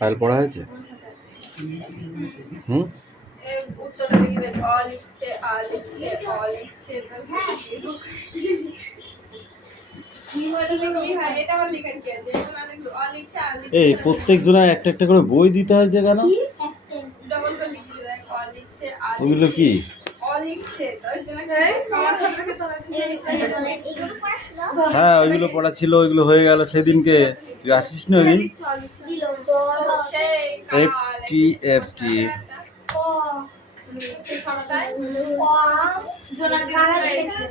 File পড়া হয়েছে? হুম, উত্তর লিখবে অ লিখছে আ লিখছে অ লিখছে এই প্রত্যেক জনের একটা একটা করে বই দিতে হয়েছে কেন? ওগুলো কি? হ্যাঁ, ওইগুলো পড়া ছিল, ওইগুলো হয়ে গেল সেদিনকে। তুই আসিস না ওইদিন? FT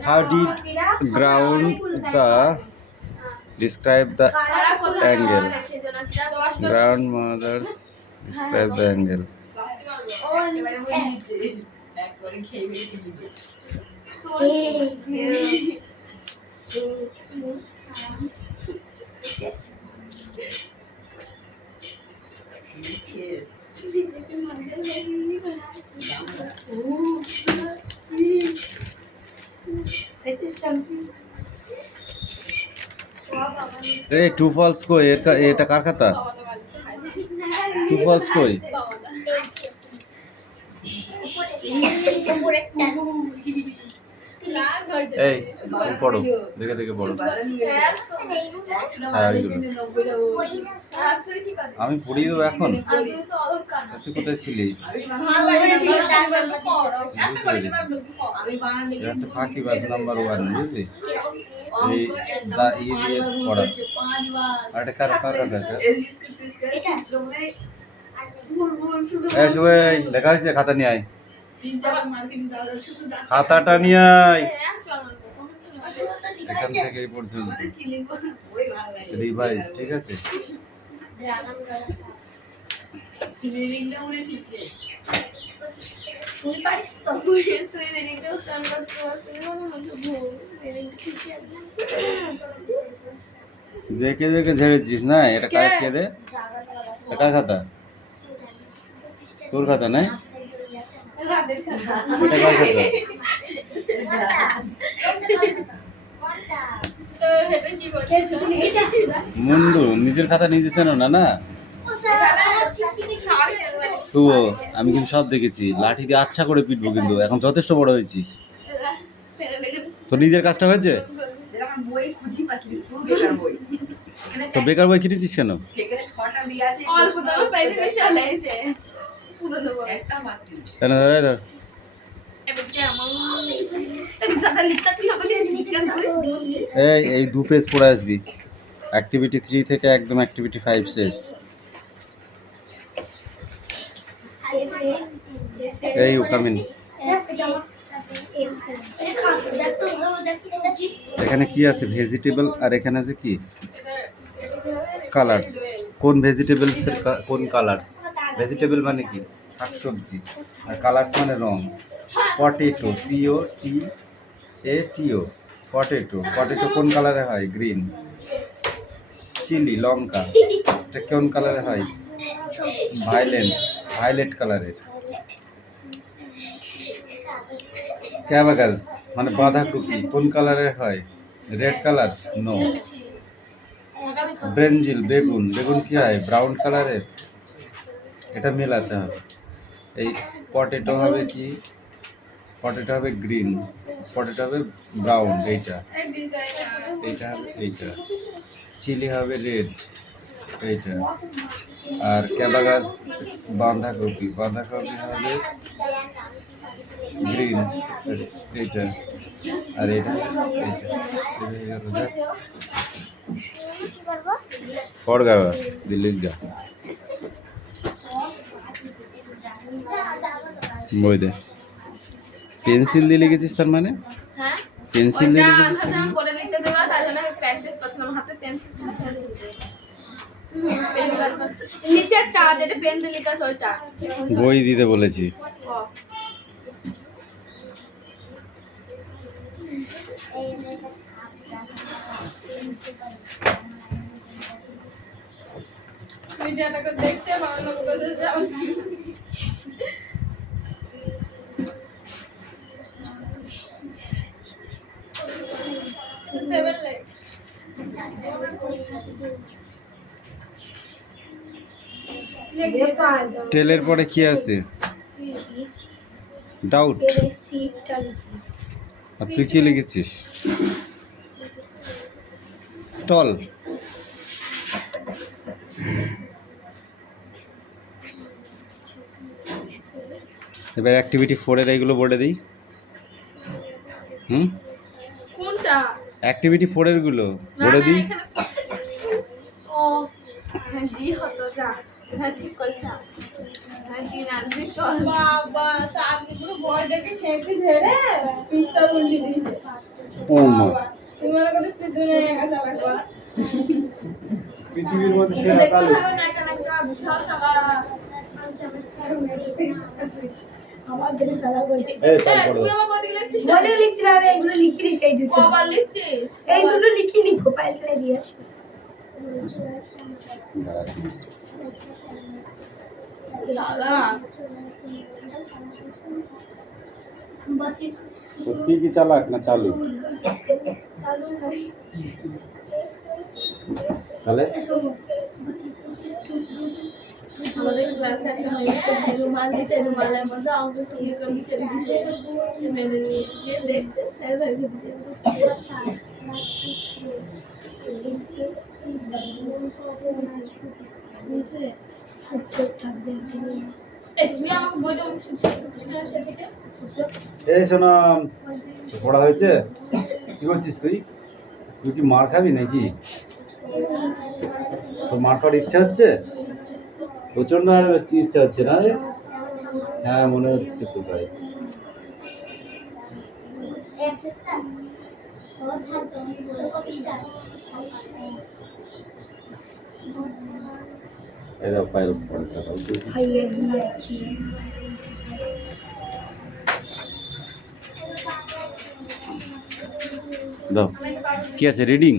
How did ground describe the angle? Grandmothers describe the angle. এই টু ফলস কই? এটা কার খাতা? টু ফলস কই? এই পড়ো, দেখে দেখে পড়ো। আমি পড়িয়ে দেবো এখন। তুই কোথায় ছিলি? ফাঁকি বাজ নাম্বার 1, বুঝলি? এই দিয়ে পড়া। আর এটা কার খাতা? লেখা হয়েছে, খাতা নিয়ে আয়। খাতাটা নিয়ে আয়। এখান থেকে এই পর্যন্ত রিভাইজ, ঠিক আছে? দেখে দেখে ঝেড়েছিস না? এটা কার কে রে? কার খাতা? তোর খাতা না? এটা কার খাতা? মুন্ডু, নিজের খাতা নিজে চেনো না? না শুভ, আমি কিন্তু সব দেখেছি। লাঠি দিয়ে আচ্ছা করে পিটবো, কিন্তু এখন যথেষ্ট বড় হয়েছিস। তো নিজের কাজটা হয়েছে তো বেকার বই কিনেছিস কেন? এই 2 পেজ পড়ে আসবি। অ্যাক্টিভিটি 3 থেকে একদম অ্যাক্টিভিটি 5 শেষ। এই কামিন। এখানে কি আছে? ভেজিটেবল। আর এখানে আছে কি? কালার্স। কোন ভেজিটেবলস এর কোন কালার্স? ভেজিটেবল মানে কি? শাকসবজি। আর কালার্স মানে রং। Potato, POTATO, potato. পটেটো কোন কালারে হয়? গ্রিন। চিলি, লঙ্কা, এটা কোন কালারে হয়? ভায়োলেট কালারের। ক্যাবাগাস মানে বাঁধাকপি কোন কালারের হয়? Red colour? নো। ব্রেঞ্জিল, বেগুন কি হয়? ব্রাউন কালারের। এটা মেলাতে হবে। এই পটেটো হবে কি? পটেটো হবে গ্রিন, পটেটো হবে ব্রাউন। এইটা হবে এইটা। চিলি হবে রেড, এইটা। আর ক্যাবাগাস বাঁধাকপি হবে গ্রিন, এইটা। আর এটা পড় গাওয়া দিল্লির যা বই দে। পেন্সিল দিয়ে লিখেছিস তার মানে? হ্যাঁ, পেন্সিল দিয়ে লিখেছিস? আমি পড়ে লিখতে দেবা, তার জন্য প্র্যাকটিস করছিলাম। হাতে পেন্সিল ছিল, নিচে একটা যেটা পেন দিয়ে লেখা আছে ওইটা বই দিতে বলেছি। ভিডিওটাকে দেখছে বাংলা বলতে যাও। 7 লাইক টেলের পরে কি আছে? ডাউট। আর তুই কি লিখেছিস? টল। এবার অ্যাক্টিভিটি 4 এর এইগুলো বোর্ডে দিই। কোনটা? অ্যাক্টিভিটি 4 এর গুলো বোর্ডে দিই। ও হ্যাঁ দি হতো যা। হ্যাঁ ঠিক করেছ। হ্যাঁ দিন আনবি তো বাবা সামনে পুরো বয় দেখে সেটি ধরে পিস্টল উল্টি দিয়েছে। ও মা, তুমি মনে করছিস তুই দুনিয়া একা চালাকবা। পৃথিবীর মধ্যে সেরা চালু। আমার দেখে সারা করেছে এই তুই তারপর আমার বডি লিখছিস বলে লিখছিলাম এগুলো লিখি লিখে এই দুটো কবার লিখছিস এইগুলো লিখি লিখো ফাইল করে দিয়ে আসো দাদা সত্যি কি চালাক না চালু? তাহলে আমাদের ক্লাসে একটা মেয়ে রুমাল দিচ্ছে রুমালের মধ্যে অঙ্ক ইয়ে করে দিচ্ছে লিখছে মেরে দিয়ে দেখছে স্যার ধরে দিচ্ছে তুমি আমাকে বইটা সেদিকে এই শোনা, পড়া হয়েছে? কি করছিস তুই? তুই কি মার খাবি নাকি? তোর মার খাওয়ার ইচ্ছা হচ্ছে? প্রচন্ড আর ইচ্ছা হচ্ছে না রে? হ্যাঁ মনে হচ্ছে তো তাই। এরা পায়ের পড়ে ভাইয়ের দিয়েছি দাও। কি আছে রিডিং?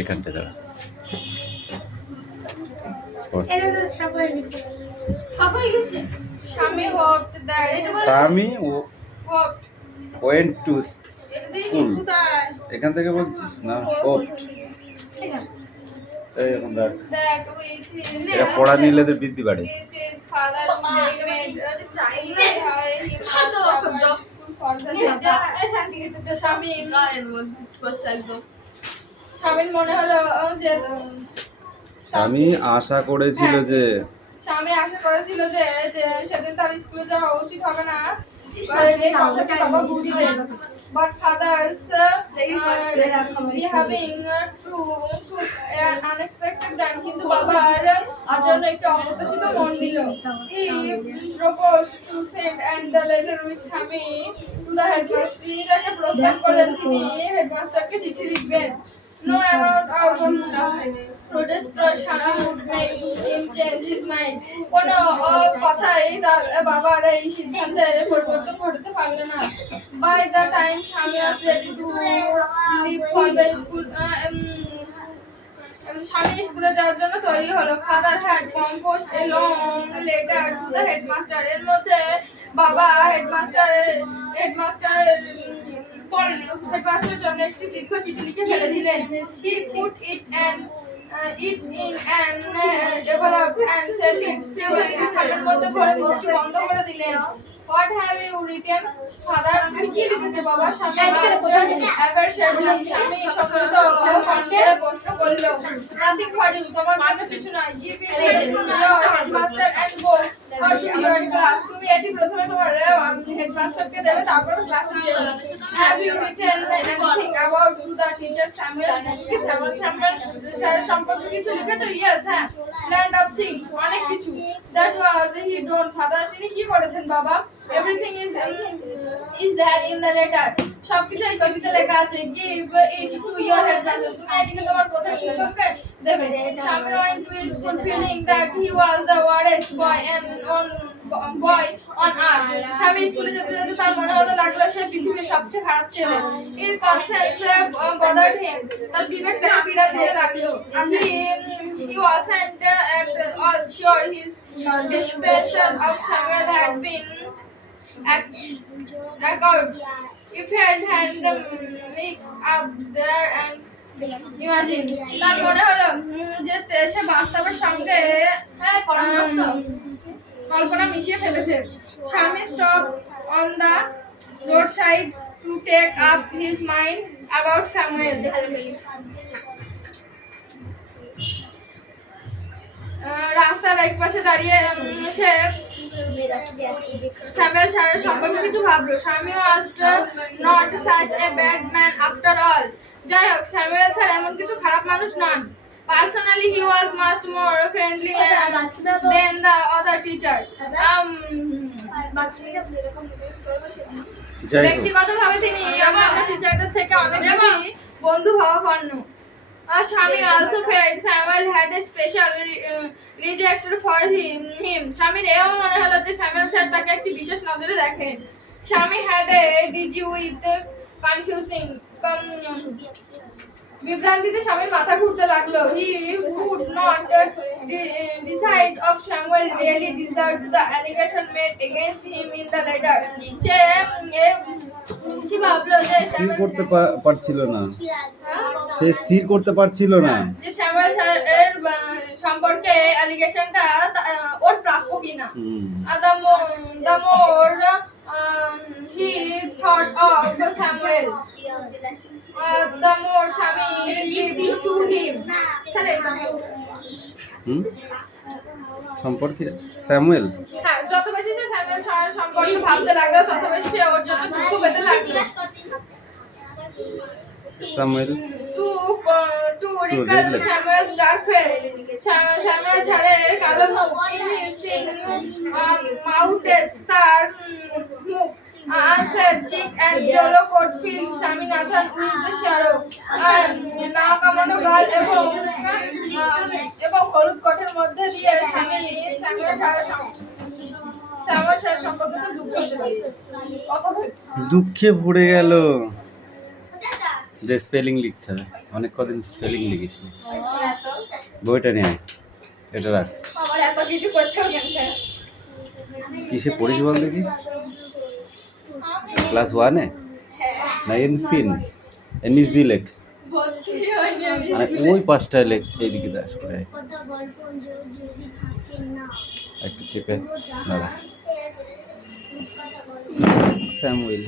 এখানটা দাঁড়া। এটা তো সবাই লিখছে সবাই গেছে স্বামী হোকড দ্যাট এটা বল স্বামী হোকড ওয়েন্ট টু এটা দেখি স্কুল। কোথায় এখান থেকে বলছিস না? হোপড। এই এখন দেখ, দ্যাট উইথ হিজ এটা পড়া নিলে তো বৃদ্ধি বাড়ে। This is father made a sign how he must job for the স্বামী গায়ের মধ্যে বাচ্চাগুলো স্বামীর মনে হলো যে স্বামী আশা করেছিল যে স্বামী আশা করেছিল যে যে সেদিন তার স্কুলে যাওয়া উচিত হবে না এই কথাটা বাবা বুঝবে but fathers behaving to an unexpected time কিন্তু বাবার আচরণ একটু অপ্রত্যাশিত মন দিল he proposed to send and the letter which Swami to the headmaster তিনি যাকে প্রস্তাব করলেন তিনি হেডমাস্টারকে চিঠি লিখবেন no amount of protest Swami would make him change his mind কোনো কথাই তার বাবার এই সিদ্ধান্তের পরিবর্তন ঘটাতে পারল না by the time Swami was ready to leave for the school স্বামী স্কুলে যাওয়ার জন্য তৈরি হলো father had compost a long letter to the headmaster এর মধ্যে বাবা হেডমাস্টারের হেডমাস্টারের জন্য একটি দীর্ঘ চিঠি লিখে ফেলেছিলেন he put it and it in an envelope and sent it চিঠিটিকে খামের মধ্যে ভরে মুখটি বন্ধ করে দিলেন what have you written father তুমি কি লিখেছো বাবা স্বামী এবার সেগুলো স্বামী সকলত কণ্ঠে প্রশ্ন করল nothing for you তোমার মাঝে কিছু নাই give it to your headmaster and go or to your class তুমি এটি প্রথমে তোমার হেডমাস্টারকে দেবে তারপর ক্লাসে যেও have you written anything about to the teacher Samuel কি Samuel স্যারের সম্পর্কে কিছু লিখেছো yes হ্যাঁ land of things অনেক কিছু that was he don't father তিনি কি করেছেন বাবা everything is there in the letter সবকিছু এই চিঠিতে লেখা আছে give it to your headmaster তুমি এটিকে তোমার প্রধান শিক্ষককে দেবে Swami went to his school feeling that he was the worst boy on earth স্বামী স্কুলে যেতে যেতে তার মনে হতে লাগলো সে পৃথিবীর সবচেয়ে খারাপ ছেলে his conscience bothered him তার বিবেক তাকে পীড়া দিতে লাগলো he wasn't at all sure his dispensation of Samuel had been accurate If held and mixed up there and imagine. তার মনে হলো যে সে বাস্তবের সঙ্গে কল্পনা মিশিয়ে ফেলেছে। Swami stop on the road side to take up his mind about Samuel. রাস্তার এক পাশে দাঁড়িয়ে সে স্যামুয়েল স্যারের সম্পর্কে কিছু ভাবলো। স্বামী was not such a bad man after all. যাই হোক, স্যামুয়েল স্যার এমন কিছু খারাপ মানুষ নন। Personally, he was much more friendly than the other teacher. ব্যক্তিগতভাবে তিনি অন্যান্য টিচারদের থেকে অনেক বেশি বন্ধু ভাবাপন্ন। স্বামী also felt Samuel had a special respect for him. স্বামীর এও মনে হলো যে স্যামুয়েল স্যার তাকে একটি বিশেষ নজরে দেখেন। স্বামী had a dizzy with confusing বিভ্রান্তিতে স্বামীর মাথা ঘুরতে লাগলো। He could not decide if Samuel really deserved the allegation made against him in the letter. সে ভাবলো যে স্থির করতে পারছিল না, সে স্থির করতে পারছিল না যে স্যামুয়েল স্যারের সম্পর্কে অ্যালিগেশনটা ওর প্রাপ্য কিনা। The more he thought of Samuel, the more Shami gave to him. সম্পর্কে স্যামুয়েল, হ্যাঁ, যত বেশি সে স্যামুয়েল স্যারের সম্পর্কে ভাবতে লাগলো তত বেশি সে ওর জন্য দুঃখ পেতে লাগলো। Samuel to recall Samuel's dark face, Samuel স্যারের কালো মুখ, in his mouth test তার মুখ, answer cheek and yellow coat filled Swaminathan with the shadow, না কামানো গাল এবং হলুদ কোটের মধ্যে দিয়ে স্যামুয়েল স্যারের সম্পর্কে তো দুঃখ এসেছে। দুঃখে ভরে গেল। যে স্পেলিং লিখতে হবে, অনেক কদিন স্পেলিং লিখেছি। বইটা নিয়ে এটা রাখ। আমার এত কিছু করতেও গেছে। কিসে পড়িস বল দেখি? ক্লাস 1-এ না এনফিন এনিস দি লেখ, মানে ওই পাঁচটায় লেখ এইদিকে দাস করে একটু চেপে দাঁড়া। স্যামুয়েল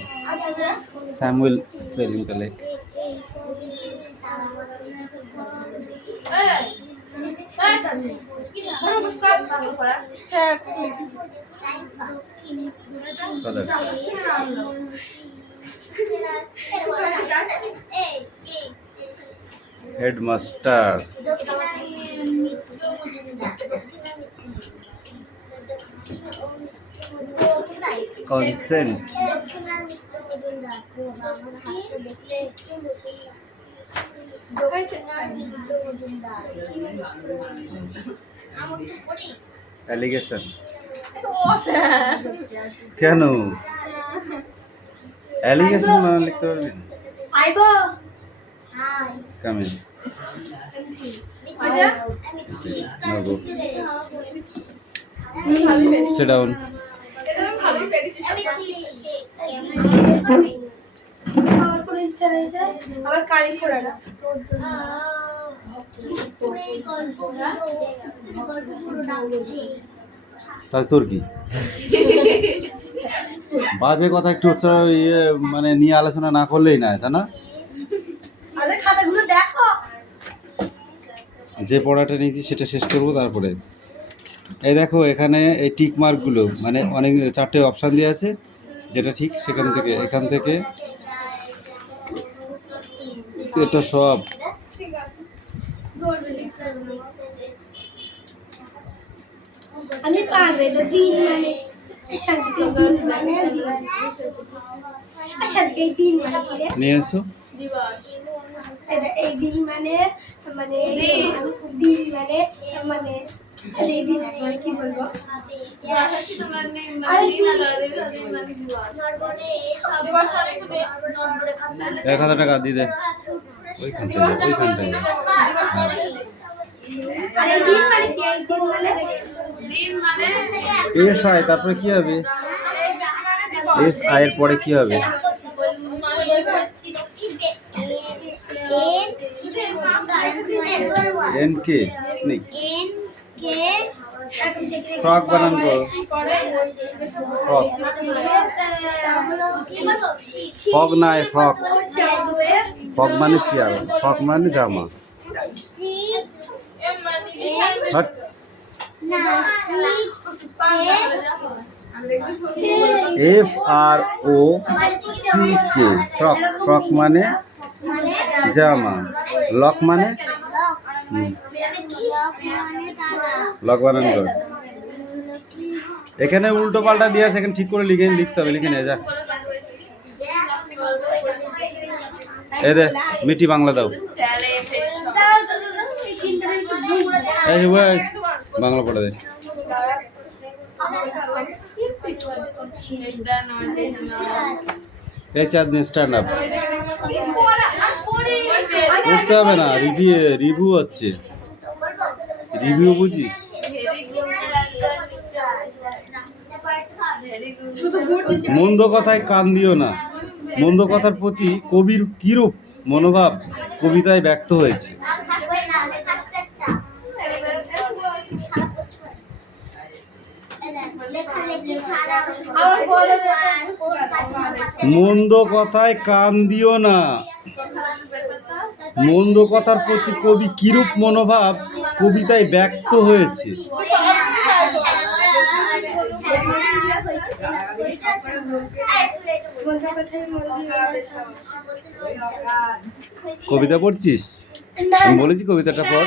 স্যামুয়েল স্পেলিংটা লেখ। Headmaster consent allegation. কেন অ্যালিগেশন মানে লিখতে পারবি না? আইবো কামিং সিট ডাউন। আমার কোনো ইচ্ছা নেই যে আবার কালি ফোড়াটা তাহলে তোর কি বাজে কথা একটু মানে নিয়ে আলোচনা না করলেই না, তাই না? আরে খাতাগুলো দেখো, যে পড়াটা নিয়েছি সেটা শেষ করবো, তারপরে এই দেখো এখানে এই টিক মার্কগুলো মানে অনেক 4টে অপশান দেওয়া আছে, যেটা ঠিক সেখান থেকে এখান থেকে এটা সব আমি পারবে তো দিন মানে শান্তিতে দিন মানে শান্তিতে দিন মানে কি রে নিয়ে এসো। এটা এই দিন মানে মানে দিন মানে মানে এই দিন মানে কি বলবো এক হাজার টাকা দিয়ে দে ওইখানটায়। আর এই দিন মানে কি এই দিন মানে এস আই তারপরে কি হবে? এস আই এর পরে কি হবে? এন কে স্নেক ফ্রক বানান করো ফ্রক ফ্রক নয় ফ্রক ফ্রক মানে শিয়াল ফ্রক মানে জামা হট এফ আর ও সি কে ফ্রক ফ্রক মানে জামা লক মানে লক বানান করো এখানে উল্টো পাল্টা দিয়ে আছে এখানে ঠিক করে লিখতে হবে লিখে নিয়ে যা এই দে মিটি বাংলা দাও এই ওই বাংলা পড়ে দে এই চাঁদনি স্ট্যান্ড আপ উঠতে হবে না রিভিউ হচ্ছে রিভিউ বুঝিস মন্দ কথায় কান দিও না মন্দ কথার প্রতি কবির কিরূপ মনোভাব কবিতায় ব্যক্ত হয়েছে মন্দ কথায় কান দিও না মন্দ কথার প্রতি কবি কিরূপ মনোভাব কবিতায় ব্যক্ত হয়েছে কবিতা পড়ছিস আমি বলেছি কবিতাটা পড়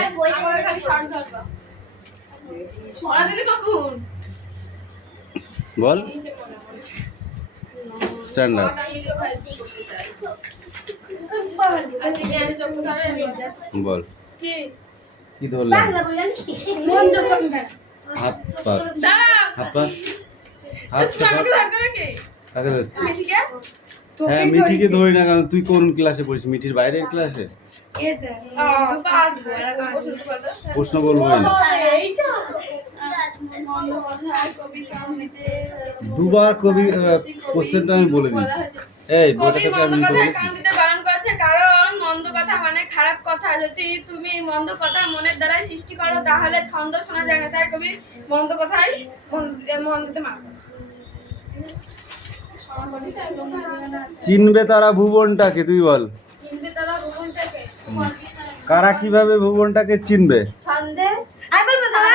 বল স্ট্যান্ডার্ড বল কি ধরলাম হাত পা হাত পা হাত পা কাকে ধরছিস হ্যাঁ মিঠিকে ধরি না কারণ তুই কোন ক্লাসে পড়িস মিঠির বাইরের ক্লাসে প্রশ্ন বলবো না দুবার কবি কোশ্চেনটা আমি বলে দিচ্ছি এই বইটাকে আমি কান্দিতে বারণ করেছে কারণ মন্দ কথা মানে খারাপ কথা যদি তুমি মন্দ কথা মনের দ্বারাই সৃষ্টি করো তাহলে ছন্দ শোনা যায় না তাই কবি মন্দ কথাই মন্দতে মার চিনবে তারা ভুবনটাকে তুই বল চিনবে তারা ভুবনটাকে কারা কিভাবে ভুবনটাকে চিনবে ছন্দে আমি বলবো দাঁড়া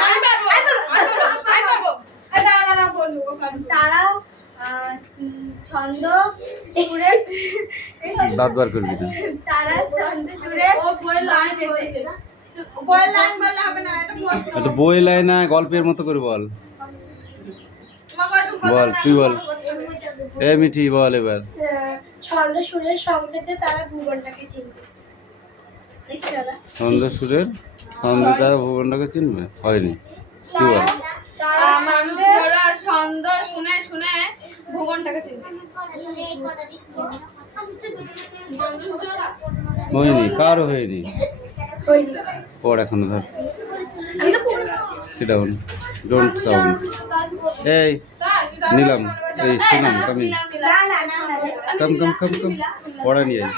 বলবো তারা ছন্দ সুরে দাঁত বার করবি না তারা ছন্দ সুরে ও বই লাইন বলছে বই লাইন বললে হবে না এটা প্রশ্ন তো বই লাই না গল্পের মতো করে বল বল তুই বল এ মিঠি বল এবার ছন্দ সুরের সংকেতে তারা ভুবনটাকে চিনবে ছন্দ সুরের ছন্দে তারা ভুবনটাকে চিনবে হয়নি কি বল মানুষ যারা ছন্দ শুনে শুনে ভুবনটাকে চিনবে হয়নি কারও হয়নি পড় এখনো ধর সিট ডাউন ডোন্ট সাউন্ড এই নিলাম এই শোনাম কামি কম কম কম কম পড়া নিয়ে আয়।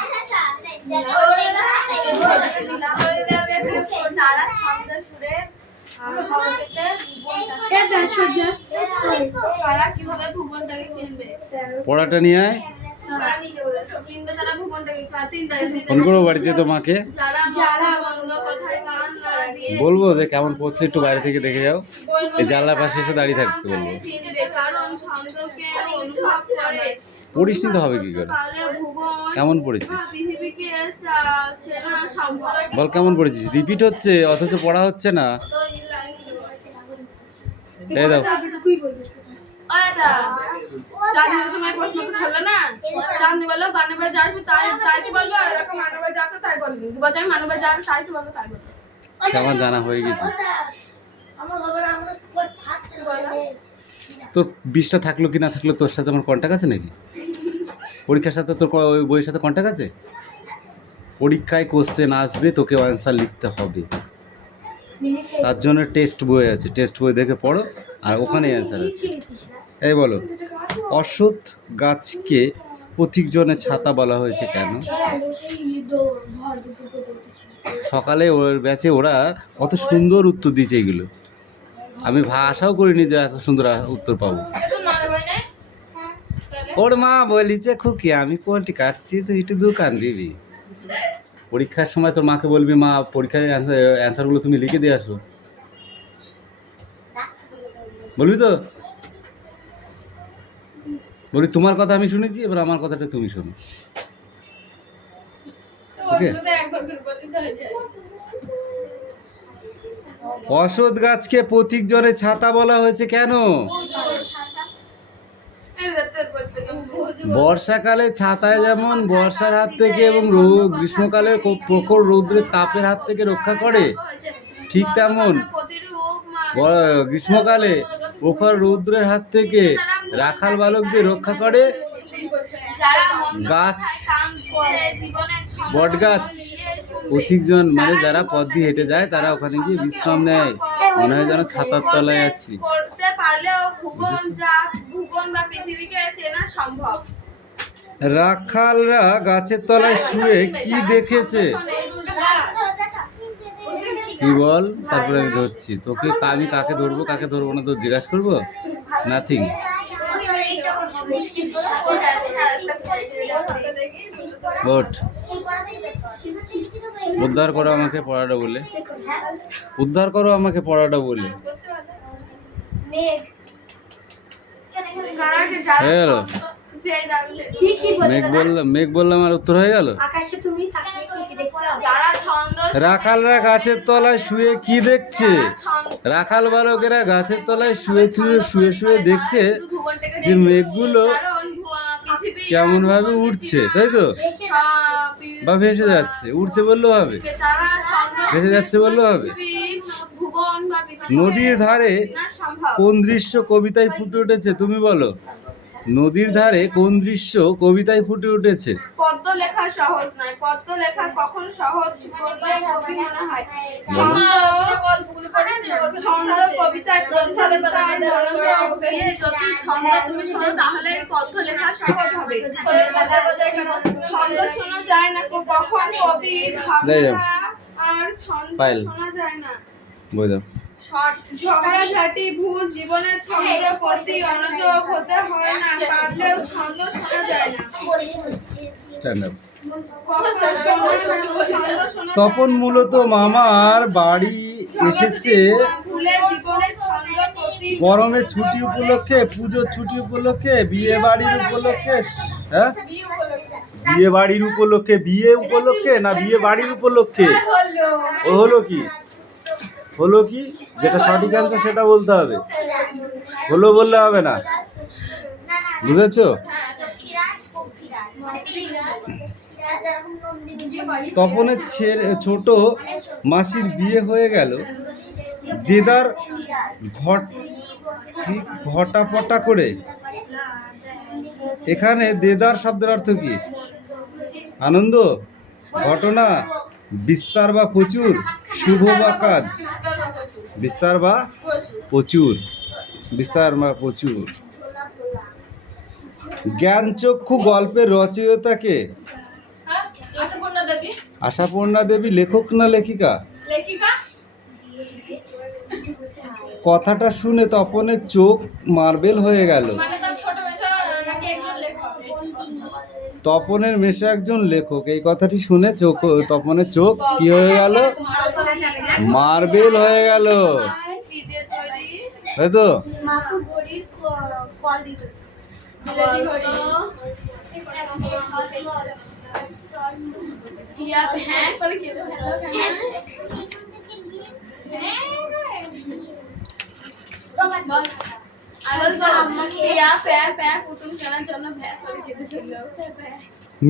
তারা ছন্দ সুরের তারা কিভাবে ভুবনটাকে চিনবে পড়াটা নিয়ে আয় চিনবে তারা ভুবনটাকে তিনটায় ফোন করবো বাড়িতে তো মাকে যারা মন্দ কথায় কান না দিয়ে বলবো যে কেমন পড়ছে একটু বাইরে থেকে দেখে যাও এই জানলার পাশে এসে দাঁড়িয়ে থাকতে বলবো চিনবে কারণ ছন্দকে অনুভব করে পড়িস নি তো হবে কি করে তাহলে ভুবন কেমন পড়েছিস পৃথিবীকে চেনা সম্ভব বল কেমন পড়েছিস রিপিট হচ্ছে অথচ পড়া হচ্ছে না তো এই লাইন এই দাও আটা চাঁদনি তোমায় প্রশ্ন করলে না চাঁদনি বললো বানবে যাবে তাই তাই কি বলবো আর এরকম মানবে যাবে তাই বলবি দুবার যাই মানবে যাবে তাই কি বলবো তাই বলবো আমার জানা হয়ে গেছে আমার বাবা আমাকে খুব ফাস্ট বলে তোর 20টা থাকলো কি না থাকলো তোর সাথে আমার কন্টাক্ট আছে নাকি পরীক্ষার সাথে তোর ওই বইয়ের সাথে কন্টাক্ট আছে পরীক্ষায় কোশ্চেন আসবে তোকে অ্যান্সার লিখতে হবে তার জন্য টেস্ট বই আছে টেস্ট বই দেখে পড়ো আর ওখানে অ্যান্সার আছে এই বলো অশ্বত্থ গাছকে পথিকজনের ছাতা বলা হয়েছে কেন সকালে ওর ব্যাচে ওরা কত সুন্দর উত্তর দিয়েছে এগুলো, আমি আশাও করিনি যে এত সুন্দর উত্তর পাবো। তো মানে হয় না ওর মা বলিছে খুকি আমি কোনটি কাটছি তুই একটু দোকান দিবি। পরীক্ষার সময় তোর মাকে বলবি মা পরীক্ষার অ্যান্সারগুলো তুমি লিখে দিয়ে আসো, বলবি তো? বলি তোমার কথা আমি শুনেছি, এবার আমার কথাটা তুমি শোনো। তো ওকে। ওগুলো তো একবার করে বলতে হয়ে যায়। অসৎ গাছকে প্রতীক জনে ছাতা বলা হয়েছে কেন? বর্ষাকালে ছাতায় যেমন বর্ষার হাত থেকে এবং গ্রীষ্মকালে প্রখর রৌদ্রের তাপের হাত থেকে রক্ষা করে, ঠিক তেমন গ্রীষ্মকালে প্রখর রৌদ্রের হাত থেকে রাখাল বালকদের রক্ষা করে গাছ, বটগাছ। পথিকজন মানে যারা পথ দিয়ে হেঁটে যায় তারা ওখানে গিয়ে বিশ্রাম নেয়, মনে হয় যেন ছাতার তলায় আছি। করতে পারলেও ভুবন বা পৃথিবীকে চেনা সম্ভব। রাখালরা গাছের তলায় শুয়ে কি দেখেছে? কি বল, তারপরে আমি ধরছি তোকে। আমি কাকে ধরবো কাকে ধরবো না তো জিজ্ঞাসা করবো? নাথিং। ওঠ, উদ্ধার করো আমাকে পড়াটা বলে, উদ্ধার করো আমাকে পড়াটা বলে। হয়ে গেল? মেঘ বললাম আর উত্তর হয়ে গেল। আকাশে তুমি তাকিয়ে কি দেখতে পাও? যারা ছন্দ রাখালরা গাছের তলায় শুয়ে কি দেখছে? রাখাল বালকেরা গাছের তলায় শুয়ে শুয়ে শুয়ে শুয়ে দেখছে যে মেঘগুলো কেমন ভাবে উঠছে, তাই তো? বা ভেসে যাচ্ছে, উঠছে বললেও হবে, ভেসে যাচ্ছে বললেও হবে। নদীর ধারে কোন দৃশ্য কবিতায় ফুটে উঠেছে তুমি বলো? নদীর ধারে কোন দৃশ্য কবিতায় ফুটে উঠেছে? পদ্য লেখা সহজ নয়, পদ্য লেখা কখন সহজ বললে কবি মনে হয়? ছন্দ কবিতায় প্রতিফলিতায় যদি ছন্দ তুমি শোনো তাহলে পদ্য লেখা সহজ হবে। ছন্দ শোনা যায় না কখন কবি ভাবনা আর ছন্দ শোনা যায় না। বই দাও। ঝগড়াঝাটি ভুল জীবনের ছন্দের প্রতি অনযোগ হতে হয় না, পারলেও ছন্দ শোনা যায় না। Stand up. ছন্দ শোনা তপন মূলত মামার বাড়ি এসেছে ভুলে জীবনের ছন্দ প্রতি গরমের ছুটি উপলক্ষে, পুজোর ছুটি উপলক্ষে, বিয়ে বাড়ির উপলক্ষে। হ্যাঁ, বিয়ে বাড়ির উপলক্ষে, বিয়ে উপলক্ষে না বিয়ে বাড়ির উপলক্ষে? ও হলো কি, হলো কি? যেটা সঠিক অ্যান্সার সেটা বলতে হবে, হলো বললে হবে না, বুঝেছো? তপনের ছোট মাসির বিয়ে হয়ে গেল, দেদার ঘটাপটা করে। এখানে দেদার শব্দের অর্থ কি? আনন্দ, ঘটনা, বিস্তার বা প্রচুর, শুভ বা কাজ। বিস্তার বা প্রচুর, বিস্তার বা প্রচুর। জ্ঞানচক্ষু গল্পের রচয়িতাকে? আশাপূর্ণা দেবী। আশাপূর্ণা দেবী লেখক না লেখিকা? লেখিকা। কথাটা শুনে তপনের চোখ মার্বেল হয়ে গেল। মানে তার ছোট মেশো নাকি একজন লেখক? তপনের মেশো একজন লেখক, এই কথাটি শুনে তপনের চোখ কি হয়ে গেল? মার্বেল হয়ে গেল, তাই তো? মাপু গড়ির কল দিত। টিয়া হ্যাঁ করে কি হলো?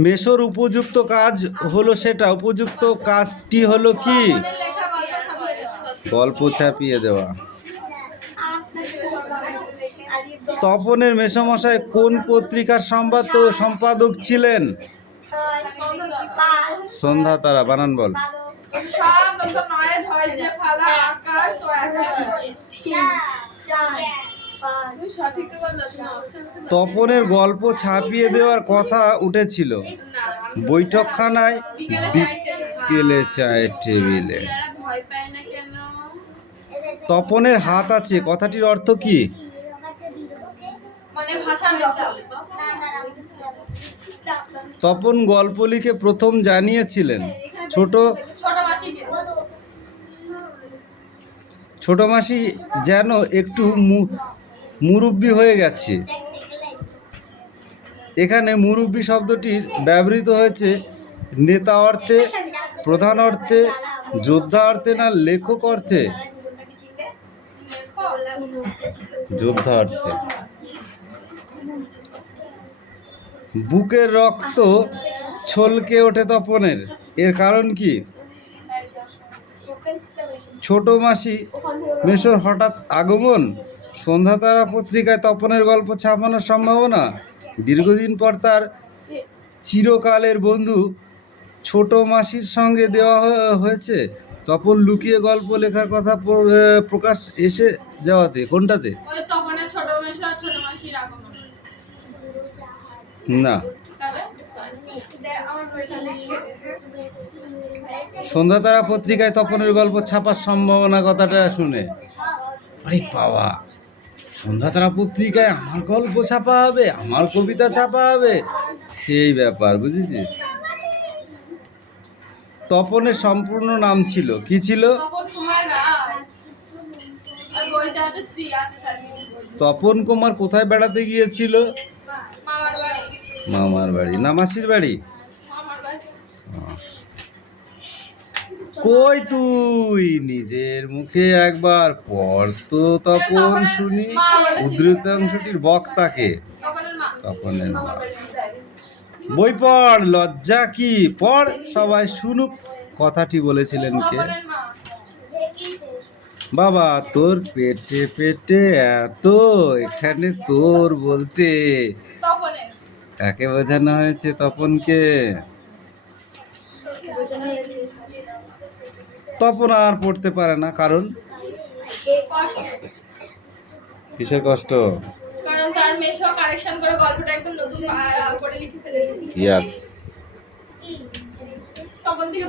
মেশোর উপযুক্ত কাজ হলো সেটা, উপযুক্ত কাজটি হলো কি? গল্প ছাপিয়ে দেওয়া। তপনের মেসোমশাই কোন পত্রিকার সম্পাদক ছিলেন? সন্ধ্যা তারা। বানান বল। তপনের গল্প ছাপিয়ে দেওয়ার কথা উঠেছিল বৈঠকখানায়। বিকেলে চায়ের টেবিলে। এরা ভয় পায় না কেন? তপনের হাত আছে কথাটির অর্থ কি? মানে ভাষার কথা। তপন গল্প লিখে প্রথম জানিয়েছিলেন ছোট ছোট মাসিকে। ছোট মাসি যেন একটু মুরব্বি হয়ে গেছে। এখানে মুরব্বি শব্দটির ব্যবহৃত হয়েছে নেতা অর্থে, প্রধান অর্থে, যোদ্ধা অর্থে না লেখক অর্থে? যোদ্ধা অর্থে। বুকের রক্ত ছলকে ওঠে তপনের, এর কারণ কি? ছোট মাসি মেশোর হঠাৎ আগমন, সন্ধ্যাতারা পত্রিকায় তপনের গল্প ছাপানোর সম্ভাবনা, দীর্ঘদিন পর তার চিরকালের বন্ধু ছোট মাসির সঙ্গে দেওয়া হয়েছে, তপন লুকিয়ে গল্প লেখার কথা প্রকাশ এসে যাওয়াতে, কোনটাতে? ওই তপনের ছোট মেশো আর ছোট মাসির আগমন। না, তাহলে আমার বইটা লিখে সন্ধ্যাতারা পত্রিকায় তপনের গল্প ছাপার সম্ভাবনা কথাটা শুনে আরে বাবা, সন্ধ্যাতারা পত্রিকায় আমার গল্প ছাপা হবে, আমার কবিতা ছাপা হবে, সেই ব্যাপার, বুঝেছিস? তপনের সম্পূর্ণ নাম ছিল কি? ছিল তপন কুমার রায়। আর বইতে আছে শ্রী আছে স্যার। তপন কুমার কোথায় বেড়াতে গিয়েছিল? মামার বাড়ি। মামার বাড়ি না মাসির বাড়ি? মামার বাড়ি। কই তুই নিজের মুখে একবার পড় তো তপন শুনি উদ্ধৃত অংশটির বক্তাকে। তপনের মা। তপনের মা। মামার বাড়ি। বই পড়, লজ্জা কি? পড়, সবাই শুনুক কথাটি বলেছিলেন কে? তপনের মা। বাবা তোর পেটে পেটে এত, এখানে তোর বলতে তপনের। কাকে বোঝানো হয়েছে? তপনকে। তপন আর পড়তে পারে না, কারণ কষ্ট। কিসের কষ্ট? কারণ তার মেশো কারেকশন করে গল্পটা একদম নতুন করে লিখে ফেলেছে। ইয়াস। তপন থেকে